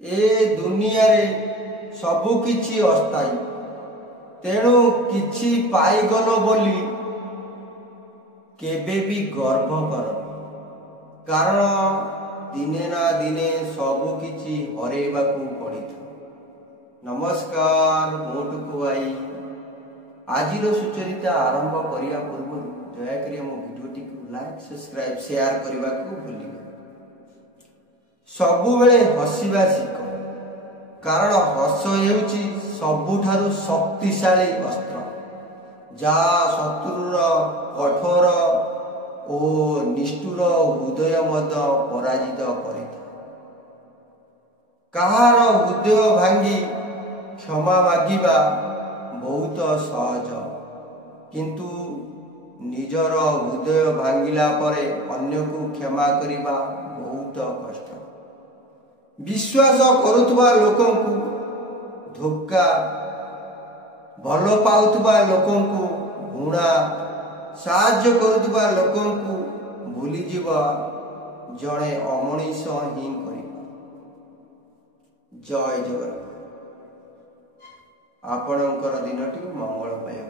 ए दुनिया रे सबु किछि अस्थायी तेणु किछि पाइगल बोली केबे भी गर्व कर कारण दिने ना दिने सबु किछि हरेबाकू पड़िथा। नमस्कार मोटुकु भाई आज सुचरिता आरंभ करिया पूर्व दयाकरी मो वीडियोटी को लाइक सब्सक्राइब शेयर करने को भूलिबे। सबु बेले हसिबा शिख कारण हस हेउची सबुठारु शक्तिशाली अस्त्र जा शत्रुर कठोर ओ निष्ठुर हृदय मध्य पराजित करिता। कहार हृदय भांगी क्षमा मागिबा बहुत सहज किंतु निजर हृदय भांगिला परे अन्य को क्षमा करिबा बहुत कष्ट। विश्वास करुवा लोक धोखा भल पाउथुबा लोक घृणा साहाय्य करुवा लोक भूलीजीव जड़े अमनीष ही कर। जय जगन्नाथ आपणकर दिनटी मंगलमय।